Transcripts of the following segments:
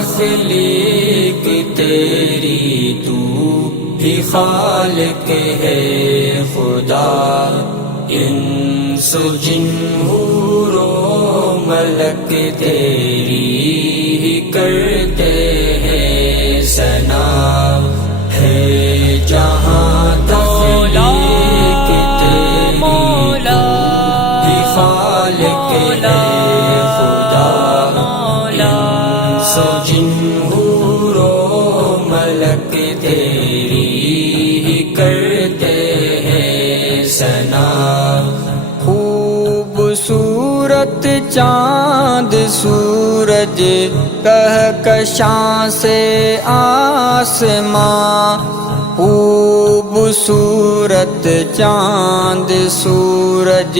تخلیق تیری تو ہی خالق ہے خدا، انس و جن حور و ملک تیری ہی کرتے ہیں ثنا، ہے جہاں تخلیق تیری ہی خالق ہے خدا، انس و جن حور و ملک تیری ہی کرتے ہیں ثنا۔ خوبصورت چاند سورج کہکشاں سے آسماں، خوبصورت چاند سورج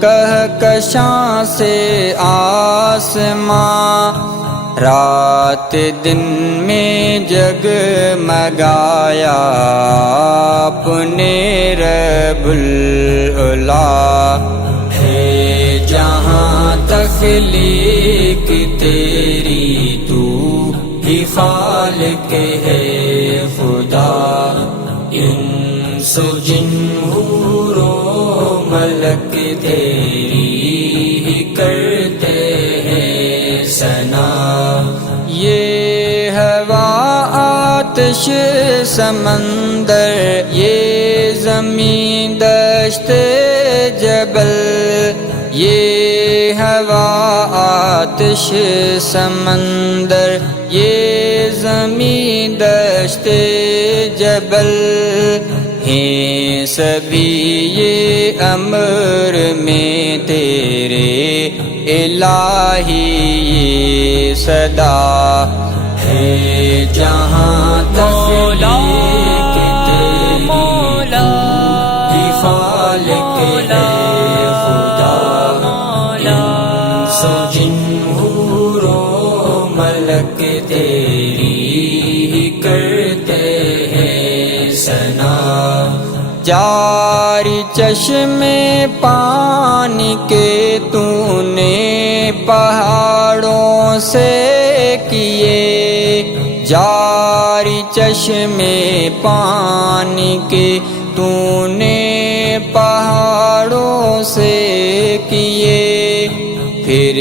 کہکشاں سے آسماں، رات دن میں جگمگایا اپنے رب العلا، ہے جہاں تخلیق تیری تو ہی خالق ہے خدا، انس و جن حور و ملک تیری ہی کرتے ہیں ثنا۔ یہ ہوا آتش سمندر، یہ زمین دشت جبل، یہ ہوا آتش سمندر، یہ زمین دشت جبل، ہیں سبھی یہ امر میں تیرے الہی یہ صدا، ہے جہاں تخلیق تیری ہی خالق ہے خدا، انس و جن حور و ملک تیری ہی کرتے ہیں ثنا۔ جاری چشمے پانی کے تو نے پہاڑوں سے کیے، جاری چشمے پانی کے تو نے پہاڑوں سے کیے، پھر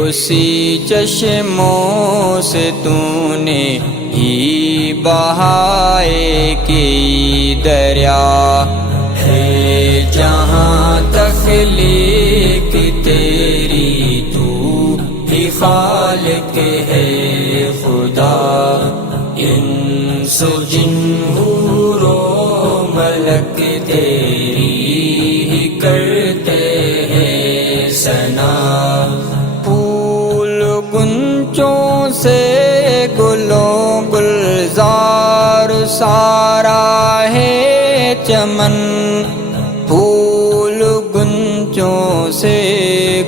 اسی چشموں سے تو نے ہی بہائے کی دریا، ہے جہاں تخلیق تیری تو ہی خالق ہے خدا، انس و جن حور و ملک تیری ہی کرتے ہیں ثنا۔ پھول گنچوں سے گلوں گلزار سارا ہے چمن، پھول گنچوں سے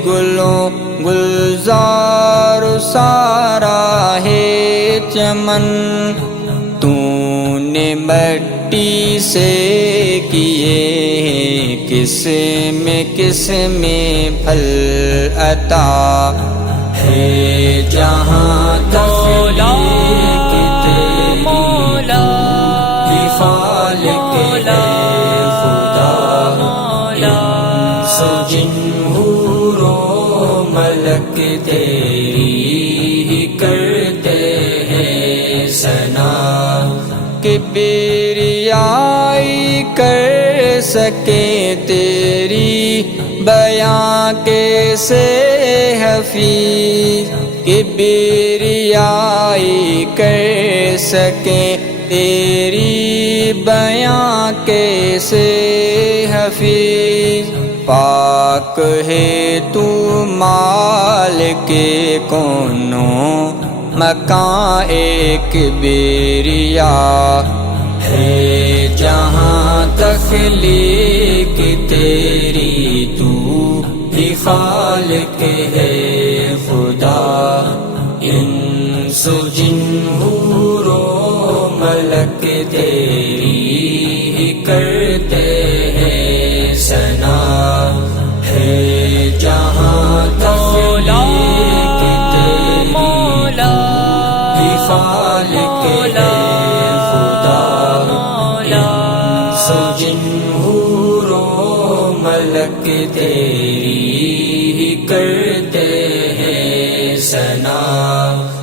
گلوں گلزار سارا ہے چمن، تو نے مٹی سے کیے کس میں پھل عطا، ہے جہاں تخلیق تیری ہی خالق ہے خدا، انس و جن حور و ملک تیری ہی کرتے ہیں ثنا۔ کبریائی کر سکے تیری بیاں کیسے حفیظ، کبریائی کر سکے تیری بیاں کیسے حفیظ، پاک ہے تو مالک کونوں مکان ایک کبریا، ہے جہاں تخلیق تیری تو ہی خالق ہے خدا، انس و جن حور و ملک تیری ہی کرتے ہیں ثنا، ہے جہاں تخلیق تیری خالق ہے خدا، انس و جن حور و ملک تیری ہی کرتے ہیں ثنا۔